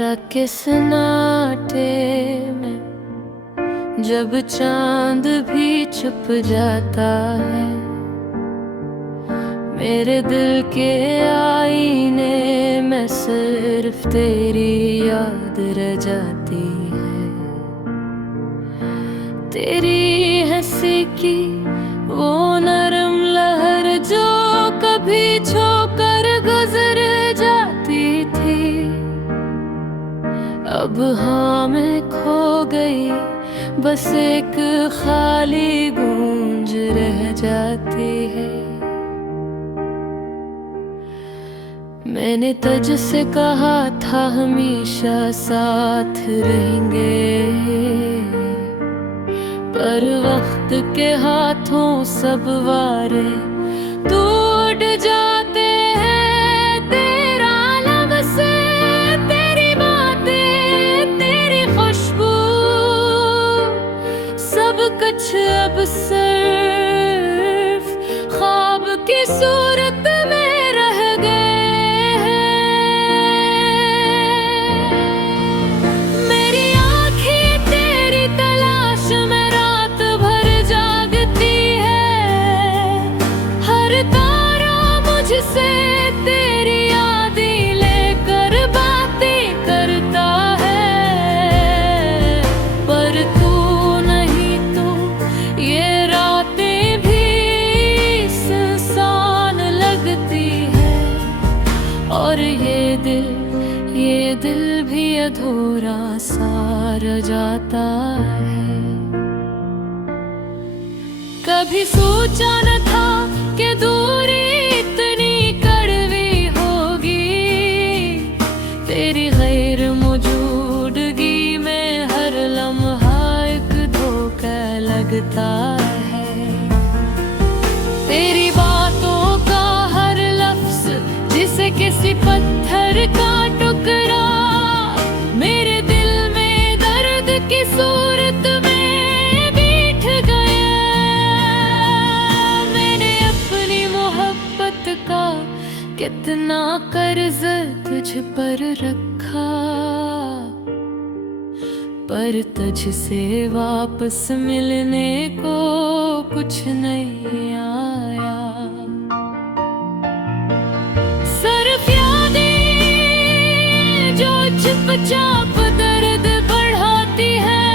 तारा के सन्नाटे में जब चांद भी छुप जाता है, मेरे दिल के आईने में सिर्फ तेरी याद रह जाती है। तेरी हंसी की वो नरम लहर जो कभी छूकर गुजर जाती थी, अब हाँ मैं खो गई, बस एक खाली गूंज रह जाती है। मैंने तुझसे कहा था हमेशा साथ रहेंगे, पर वक्त के हाथों सब वारे टूट जाते हैं। तेरा लफ्ज़, तेरी बातें, तेरी खुशबू, सब कुछ अब सिर्फ ख्वाब की सूरत में रह गए हैं। मेरी आँखें तेरी तलाश में रात भर जागती है, हर तारा मुझसे तेरी यादें लेकर बातें करता है, पर तू नहीं तो ये रातें भी सुनसान लगती है, और ये दिल भी अधूरा सा रह जाता है। कभी सोचा न था कि दूरी इतनी कड़वी होगी, तेरी गैर मौजूदगी में हर लम्हा एक धोखा लगता है। तेरी बातों का हर लफ्ज़ जिसे किसी पत्थर का टुकड़ा मेरे दिल में दर्द की सूरत में बैठ गया। मैंने अपनी मोहब्बत का कितना कर्ज तुझ पर रखा, पर तुझसे वापस मिलने को कुछ नहीं आया। सिर्फ यादें जो चुपचाप दर्द बढ़ाती है,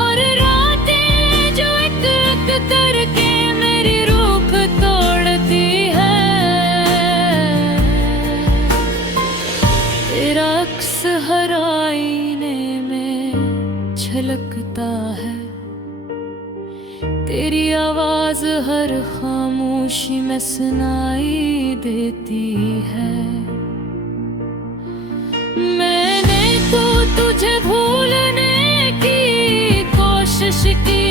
और रातें जो एक एक करके मेरी रूह तोड़ती है। तेरा अक्स हर आईने में झलकता है, तेरी आवाज हर खामोशी में सुनाई देती है। मैंने तो तुझे भूलने की कोशिश की,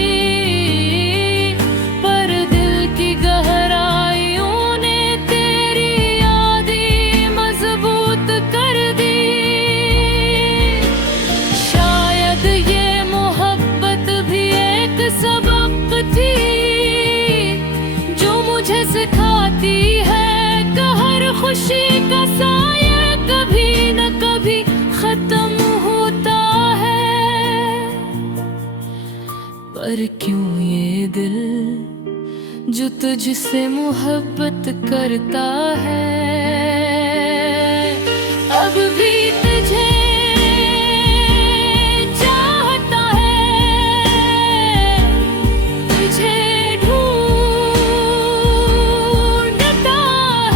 पर दिल की गहराइयों ने तेरी यादें मजबूत कर दी। शायद ये मोहब्बत भी एक सबक थी जो मुझे सिखाती है कि हर खुशी का साया कभी न कभी खत्म होता है। पर क्यों ये दिल जो तुझसे मोहब्बत करता है अब भी तुझे चाहता है, तुझे ढूंढता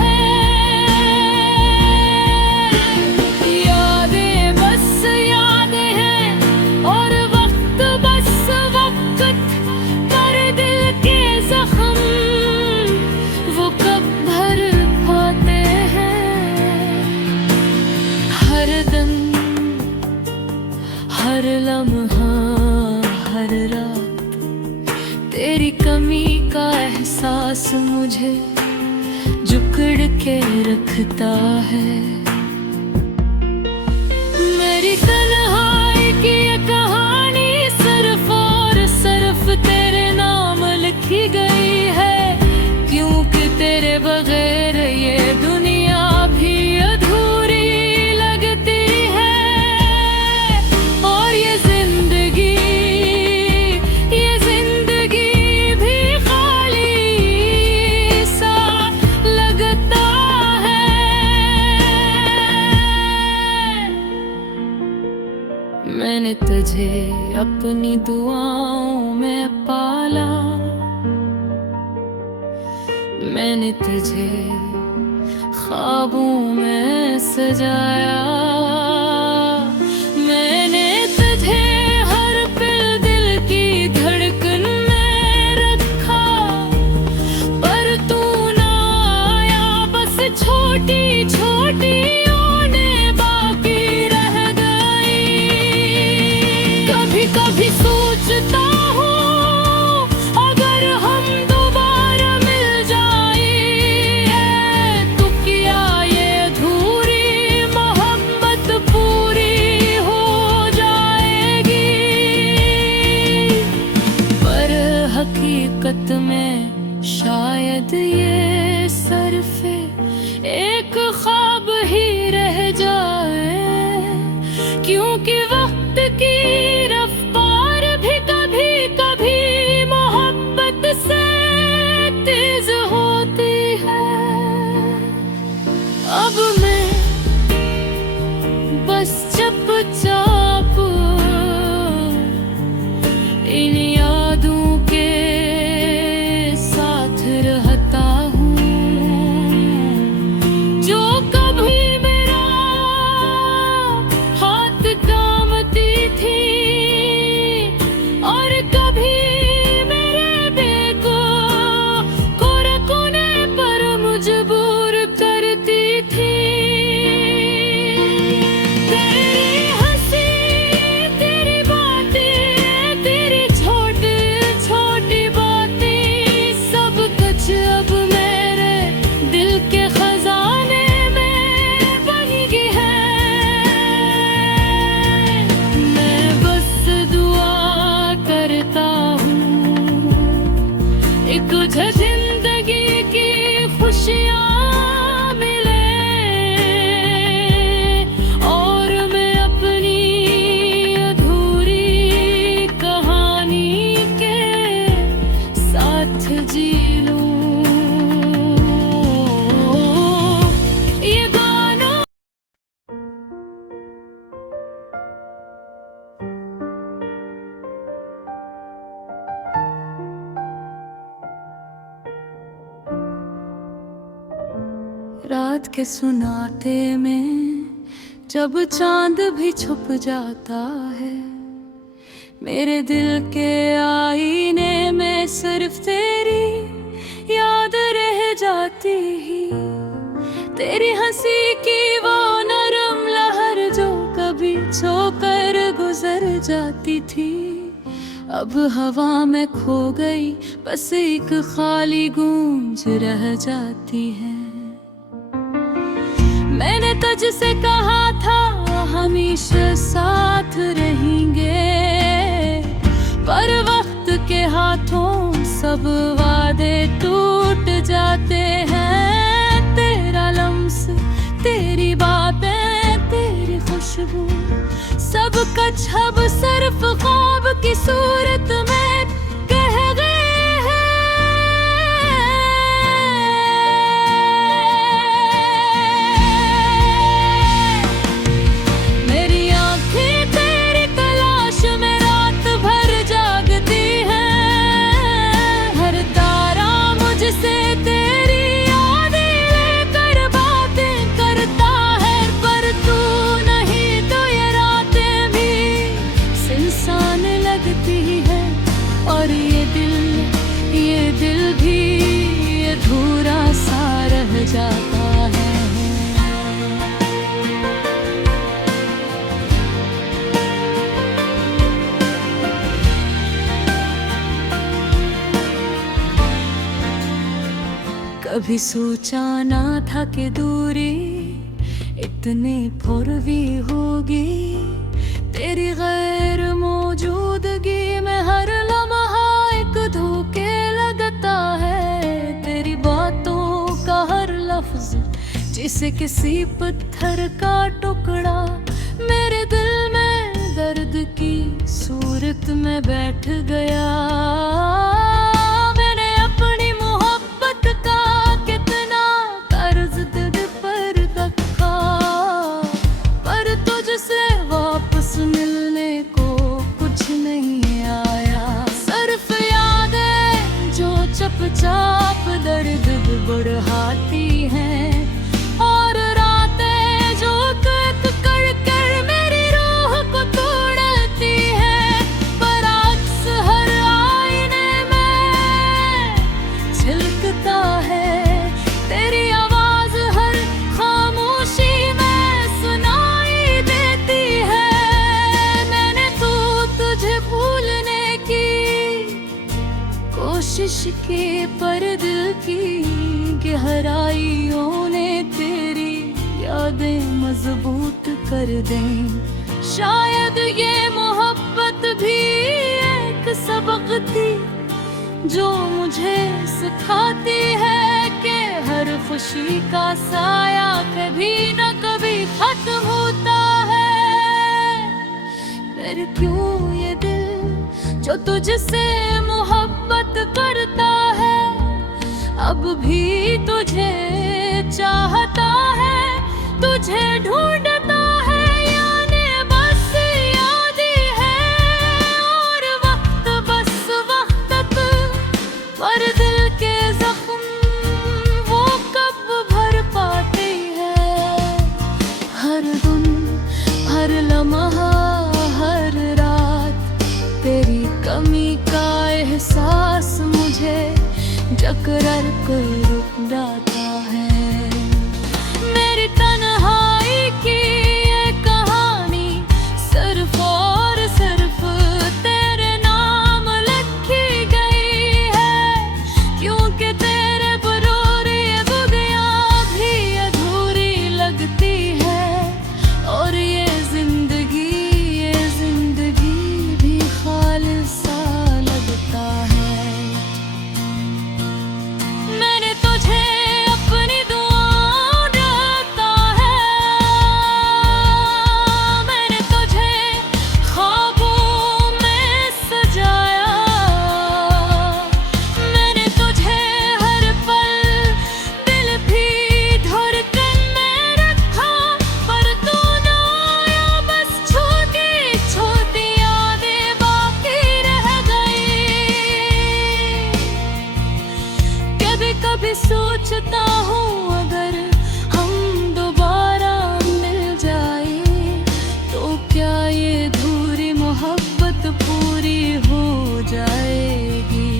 है। यादें बस यादें हैं और वक्त बस वक्त, पर दिल के जख्म वो कब भर पाते हैं। हर दिन, हर लम्हा, हर रात तेरी कमी का एहसास मुझे जकड़ के रखता है। मेरी तन्हाई की ये कहानी सिर्फ और सिर्फ तेरे नाम लिखी गई है, क्योंकि तेरे बगैर ये दुनिया भी अधूरी लगती है। मैंने तुझे अपनी दुआओं में पाला, मैंने तुझे ख्वाबों में सजाया, मैंने तुझे हर पल दिल की धड़कन में रखा, पर तू ना आया, बस छोटी छोटी कभी सोचता हूँ अगर हम दोबारा मिल जाए तो क्या ये अधूरी मोहब्बत पूरी हो जाएगी। पर हकीकत में शायद ये सिर्फ एक ख्वाब ही रह जाए, क्योंकि वक्त की अब मैं बस चुपचाप इन यादों के साथ रहता हूँ, जो कभी मेरा हाथ थामती थी और कभी मेरे बेको कोने पर मजबूर करती थी। तेरी हंसी, तेरी बातें, तेरी छोटी छोटी बातें, सब कुछ अब मेरे दिल के खजाने में बन गई है। मैं बस दुआ करता हूँ एक तुझे जिंदगी की खुशियाँ रात के सुनाते में जब चांद भी छुप जाता है, मेरे दिल के आईने में सिर्फ तेरी याद रह जाती ही। तेरी हंसी की वो नरम लहर जो कभी छूकर गुजर जाती थी, अब हवा में खो गई, बस एक खाली गूंज रह जाती है। मैंने तुझसे कहा था हमेशा साथ रहेंगे, पर वक्त के हाथों सब वादे टूट जाते हैं। तेरा लम्स, तेरी बातें, तेरी खुशबू, सब कुछ अब सिर्फ ख्वाब की सूरत में कह गए। और ये दिल भी अधूरा सा रह जाता है। कभी सोचा ना था कि दूरी इतनी फौरवी होगी, तेरी गैर मौजूदगी में हर लम्हा एक धोखे लगता है। तेरी बातों का हर लफ्ज जिसे किसी पत्थर का टुकड़ा मेरे दिल में दर्द की सूरत में बैठ गया। मैंने अपनी मोहब्बत का कितना कर्ज दिल पर रखा, पर तुझसे वापस मिलने इश्क़े पर दिल की गहराइयों ने तेरी यादें मजबूत कर दें। शायद ये मोहब्बत भी एक सबक थी जो मुझे सिखाती है कि हर खुशी का साया कभी न कभी खत्म होता है। फिर क्यों ये दिल जो तुझसे मोहब्बत करता है अब भी तुझे चाहता है, तुझे ढूंढता है, यानी बस याद ही है और वक्त बस वक्त पर दिल के जख्म वो कब भर पाती है। हर दिन हर लम्हा हर रात तेरी कमी का एहसास मुझे जकरर कर डालता है। मेरी तन्हाई की ये कहानी सिर्फ और सिर्फ तेरे नाम लिखी गई है, क्योंकि तेरे बगैर ये बुगिया भी अधूरी लगती है और ये जिंदगी भी खालिस सा लगता है। मैंने तुझे अपनी दुआओं रखा है, मैंने तुझे ख्वाबों में सजाया, मैंने तुझे हर पल दिल भी धड़कन में रखा, पर तू ना आया, बस छोटी छोटी यादें बाकी रह गई। कभी कभी सोचता हूँ अगर हम दोबारा मिल जाए तो क्या ये अधूरी मोहब्बत पूरी हो जाएगी।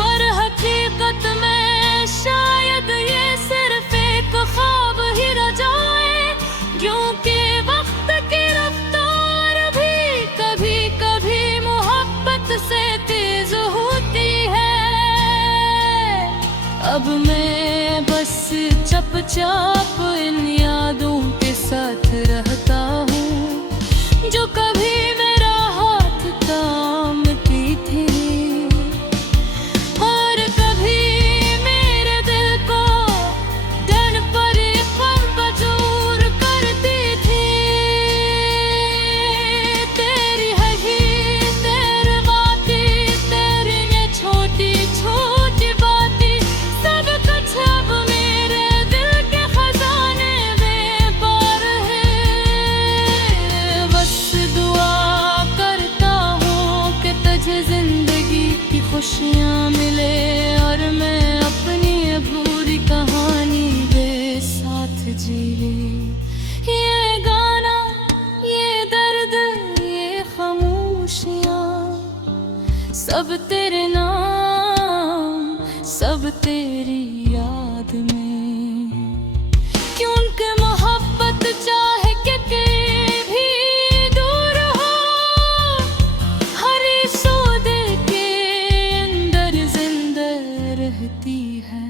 पर हकीकत में शायद ये सिर्फ एक ख्वाब ही रह जाए, क्योंकि वक्त की रफ्तार भी कभी कभी मोहब्बत से तेज होती है। अब मैं बस चुपचाप इन यादों के साथ रहता हूँ जो कभी मेरा हाथ थामती थी और कभी मेरे दिल को डर पर मजबूर करती थी। तेरी हही तेरी बातें तेरी ये छोटी छोटी बातें सब कुछ अब मेरे दिल के खजाने में पार है। बस दुआ करता हूँ कि तुझे जिंदगी की खुशियाँ मिले और मैं अपनी अधूरी कहानी के साथ जी ले। ये गाना ये दर्द ये खामोशियाँ सब तेरे नाम सब तेरी याद में, क्योंकि मोहब्बत चाहे कि भी दूर हो हर सौदे के अंदर जिंदा रहती है।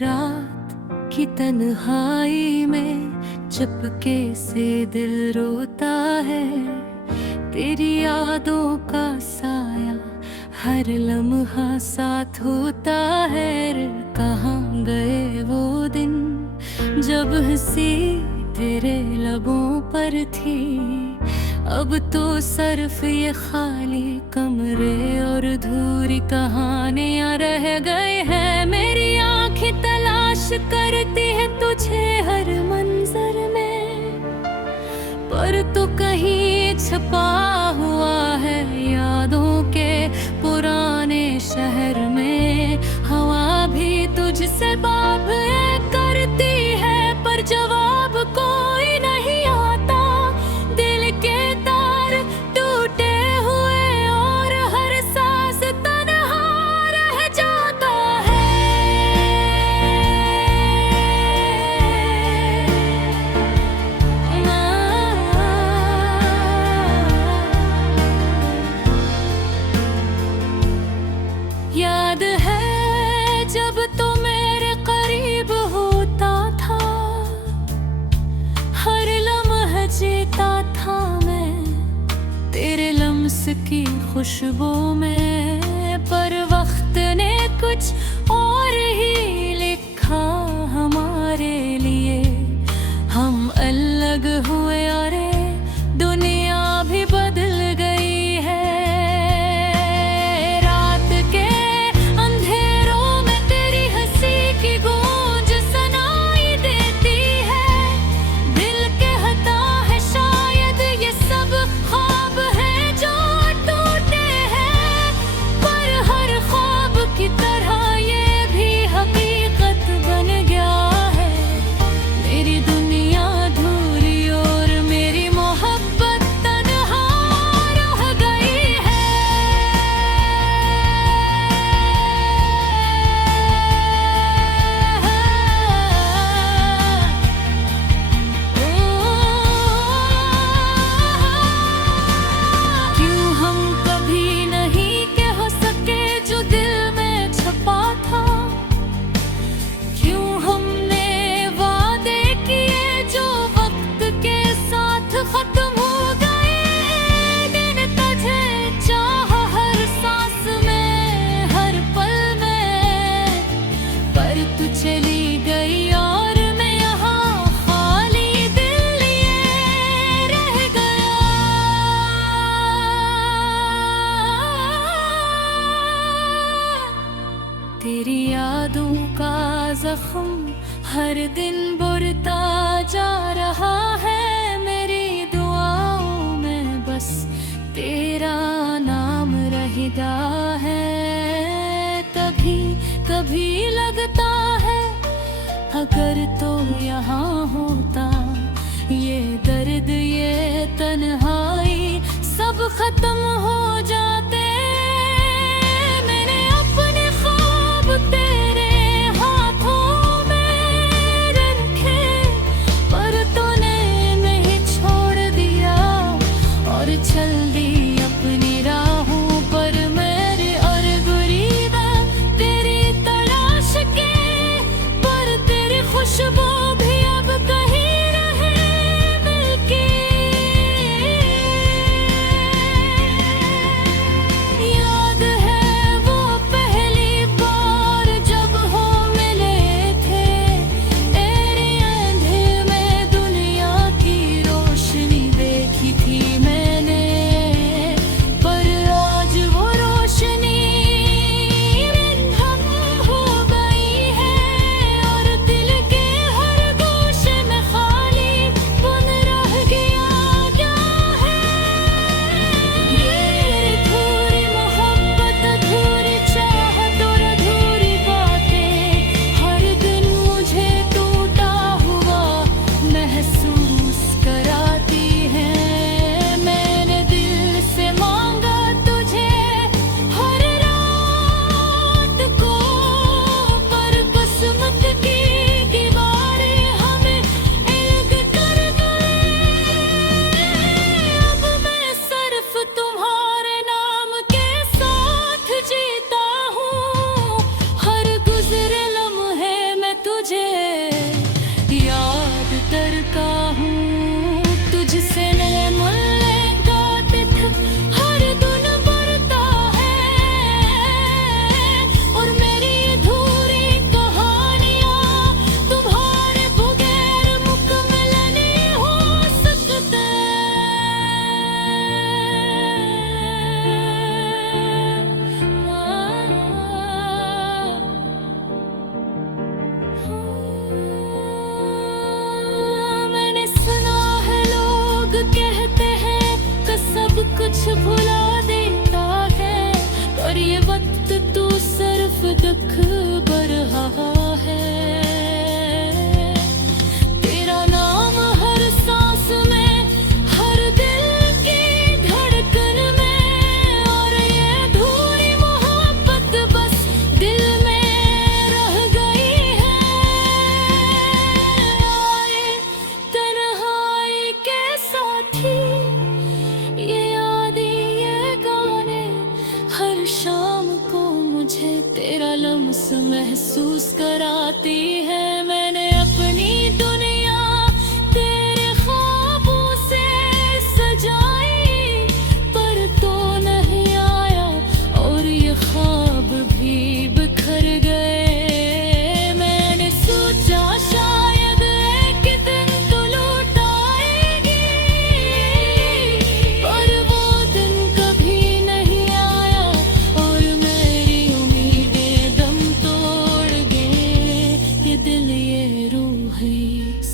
रात की तन्हाई में चुपके से दिल रोता है, तेरी यादों का साया हर लम्हा साथ होता है। कहाँ गए वो दिन जब हंसी तेरे लबों पर थी, अब तो सिर्फ ये खाली कमरे और अधूरी कहानियाँ रह गए हैं। मेरी आँखें तलाश करती है तुझे हर मंजर में, पर तू कहीं छुपा हुआ है यादों के पुराने शहर में। हवा भी तुझसे बात करती है पर जवाब कोई नहीं आता, दिल के तार टूट उसकी खुशबू में, पर वक्त ने कुछ और ही लिखा हमारे लिए। हम अलग हुए और दुनिया भी बदल गई है। रात के अंधेरों में तेरी हंसी की गूंज सुनाई देती है। दिल कहता है शायद ये सब ख्वाब है जो टूटे हैं, पर हर ख्वाब की तरह ये भी हकीकत बन गया है। मेरी दुनिया अधूरी और मेरी मोहब्बत तन्हा रह गई है। क्यों हम कभी नहीं कह सके जो दिल में छपा था? क्यों हमने वादे किए जो वक्त के साथ खत्म हो गए? दिन तुझे चाह हर सांस में, हर पल में, पर तू चली गई और मैं यहाँ खाली दिल लिए रह गया। तेरी यादों का जख्म हर दिन बढ़ता जा रहा है। मेरी दुआओं में बस तेरा नाम रहता है। कभी कभी लगता है अगर तो यहाँ होता ये दर्द ये तन्हाई सब खत्म हो जाते। मैंने अपने ख्वाब तेरे हाथों में रखे, पर तूने नहीं छोड़ दिया और चल दी अपनी राहों पर। मेरे और गुरीबा तेरी तलाश के, पर तेरी खुशबू भी अब कहीं रहे मिलके।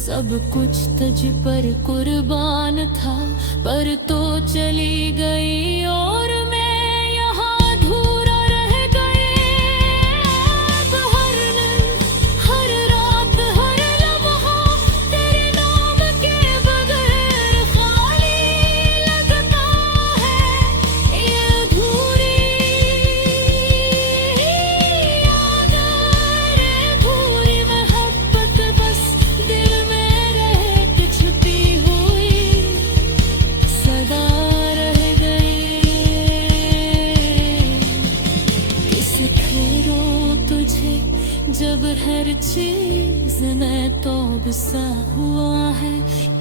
सब कुछ तुझ पर कुर्बान था, पर तो चली गई और मैं यहाँ अधूरा रह गई। अब हर दिन, हर रात, हर लम्हा तेरे नाम के बगैर खाली लगता है। ये अधूरी याद, रे भूरी मोहब्बत बस दिल में रह के छुपी हुई सदा रह गई। किस फेरो तुझे जब हर चीज में तो बिसा हुआ है,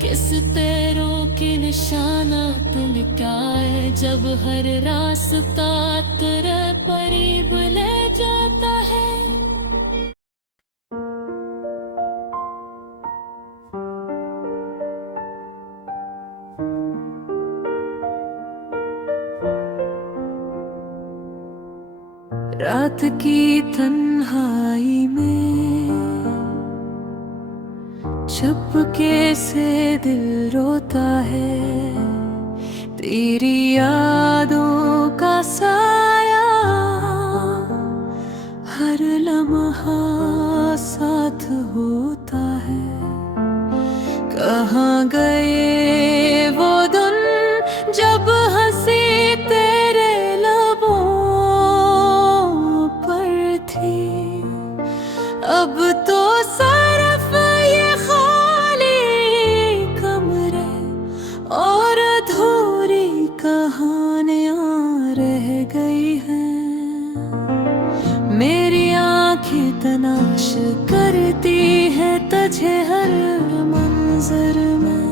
किस पैरों के निशाना पे लिखा है, जब हर रास्ता तेरे करीब ले जाता है। रात की तन्हाई में चुपके से दिल रोता है, तेरी यादों का साया हर लम्हा साथ होता है। कहाँ गए वो दिन जब हंसी तेरे लबों पर थी, अब तो सिर्फ ये खाली कमरे और अधूरी कहानियां रह गई हैं। मेरी आंखें तलाश करती है तुझे हर मंजर में,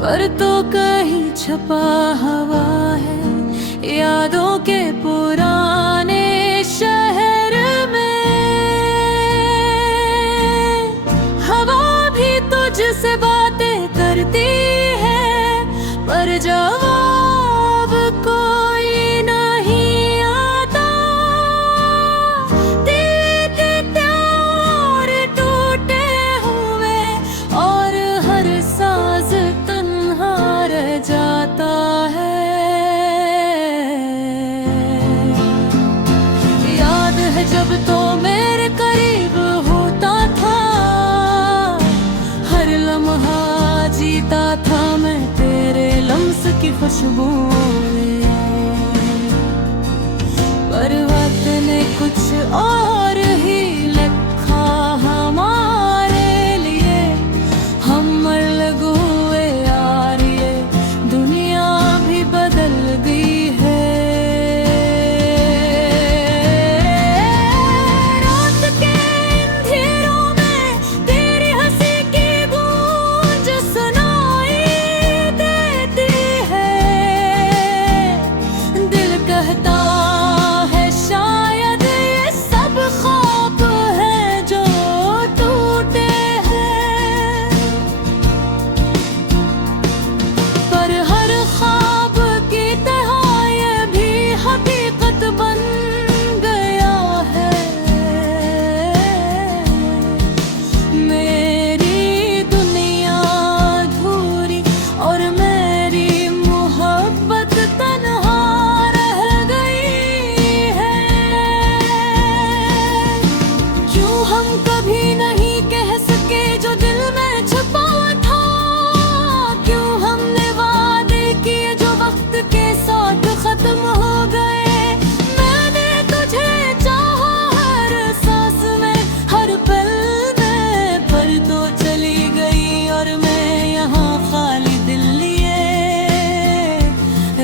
पर तो कहीं छुपा हवा है यादों के पुराने शहर में। हवा भी तुझसे बातें करती है, पर जवाब कोई नहीं आता। दिल और टूटे हुए और हर साज तन्हा रह जाता है। याद है जब तो मेरे करीब होता था, हर लम्हा जीता था मैं तेरे लम्स की खुशबू में, पर वक्त ने कुछ और ही लिखा हमारे लिए। हम मर हुए यार, ये दुनिया भी बदल गई है। रात के अंधेरों में तेरी हंसी की गूंज सुनाई देती है। दिल कहता है शायद ये सब ख्वाब हैं जो टूटे हैं, पर हर ख्वाब की तरह ये भी हकीकत बन गया है। मेरी दुनिया अधूरी और मेरी मोहब्बत तन्हा रह गई है। क्यों हम कभी नहीं कह सके जो दिल में छुपा था, क्यों हमने वादे किए जो वक्त के साथ खत्म हो गए। मैंने तुझे चाहा हर सांस में, हर पल में, पर तो चली गई और मैं यहाँ खाली दिल लिए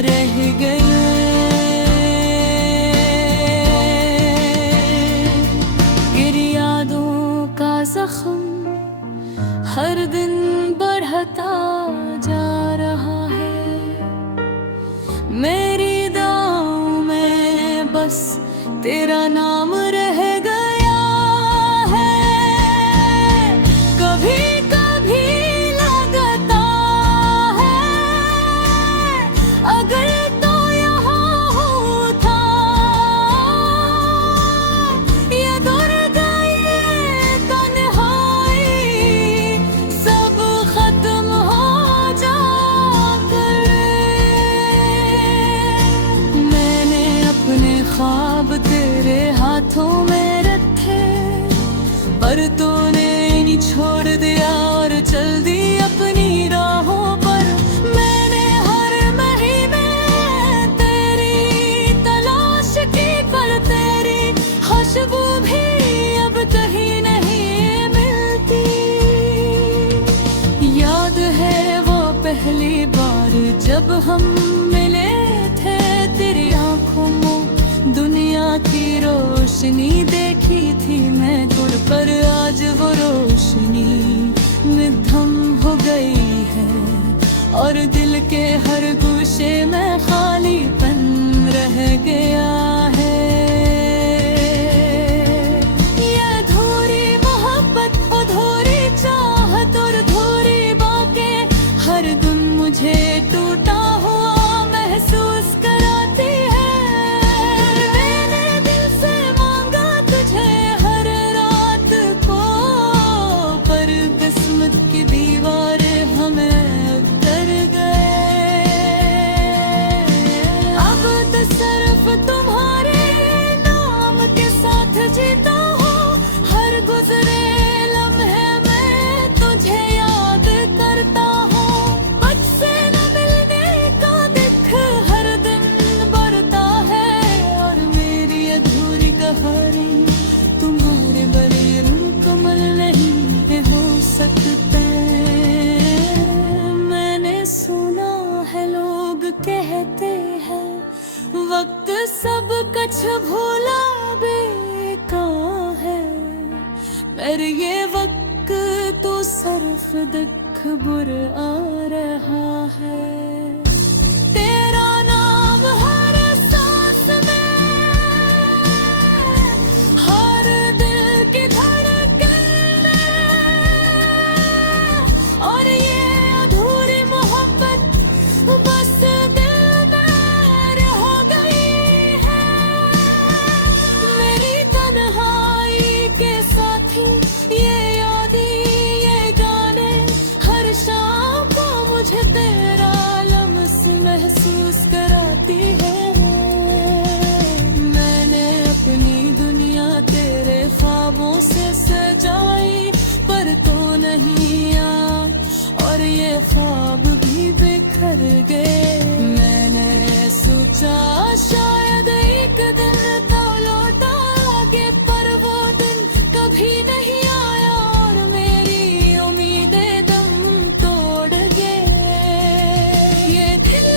रह गई। गिर यादों का जख्म हर दिन बढ़ता जा रहा है। मेरी दांव में बस तेरा नाम रह गया है। कभी कभी लगता है अगर तो यहाँ होता ये दर्द, ये तन्हाई नहीं छोड़ दिया और चल दी अपनी राहों पर। मैंने हर महीने तेरी तलाश की, पर तेरी खुशबू भी अब कहीं नहीं मिलती। याद है वो पहली बार जब हम मिले थे, तेरी आंखों में दुनिया की रोशनी देखी थी मैं तुर पर। आज वो रोशनी निधम हो गई है और दिल के हर गोशे में खालीपन रह गया है। ये अधूरी मोहब्बत, अधूरी चाहत और अधूरी बातें हर दिन मुझे टूटा हुआ महसूस कराती है। मैंने दिल से मांगा तुझे हर रात को, पर किस्मत की दीवारें हमें कर गए। अब तो सिर्फ तुम्हारे नाम के साथ जीता हूँ, हर गुजरे लम्हे में तुझे याद करता हूँ। मुझसे न मिलने का दुख हर दिन बढ़ता है और मेरी अधूरी कहानी तुम्हारे बड़े मुकम्मल नहीं हो सकते। मैंने सुना है लोग कहते हैं वक्त सब कुछ भूला बेका है, पर ये वक्त तो सिर्फ दुख बुर आ रहा है। तेरा नाम हर सांस में, हर दिल की धड़कन में, और ये अधूरी मोहब्बत बस दिल में हो गई है। मेरी तन्हाई के साथी ये यादें, ये गाने हर शाम को मुझे तेरा लम्स महसूस कराती है। मैंने अपनी दुनिया तेरे ख्वाबों से सजाई, पर तो नहीं आ और ये ख्वाब भी बिखर गए। मैंने सोचा शायद एक दिन तो लौट आगे, पर वो दिन कभी नहीं आया और मेरी उम्मीदें दम तोड़ गए। ये दिल,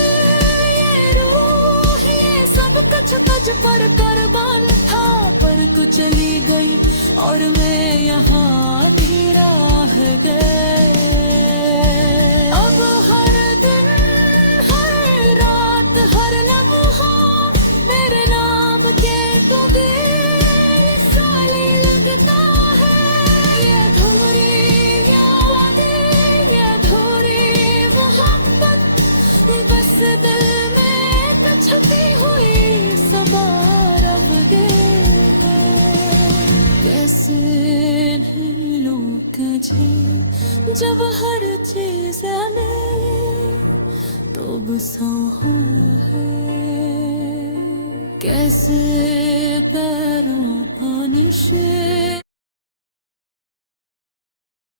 ये रूह, ये सब कुछ तुझ पर कुर्बान था, पर तू चली गई और मैं यहाँ भी रह गए। अब हर दिन, हर रात, हर लम्हा तेरे नाम के तुझे साली लगता है। ये अधूरी यादें, ये अधूरी मोहब्बत बस दिल में तो छपी हुई सवार अब गए हैं। कैसे नहीं लूं तुझे जब हर चीज में तो गुस्सा है। कैसे पैरों का निशान